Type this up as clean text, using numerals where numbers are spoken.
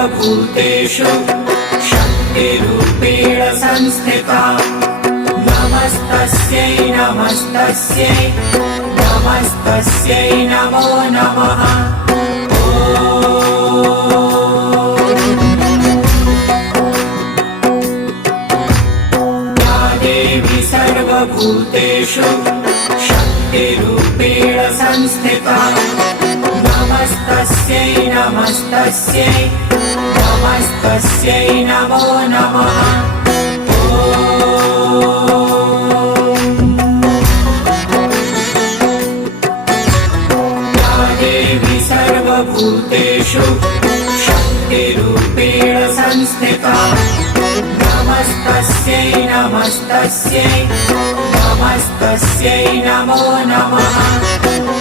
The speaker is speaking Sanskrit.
सर्वभूतेषु शक्तिरूपेण संस्थिता नमस्तस्यै नमस्तस्यै नमस्तस्यै नमो नमः। या देवी सर्वभूतेषु शक्तिरूपेण संस्थिता नमस्तस्यै नमस्तस्यै नमस्तस्यै नमो नमः। या देवी सर्वभूतेषु शक्तिरूपेण संस्थिता नमस्तस्यै नमस्तस्यै नमस्तस्यै नमो नमः।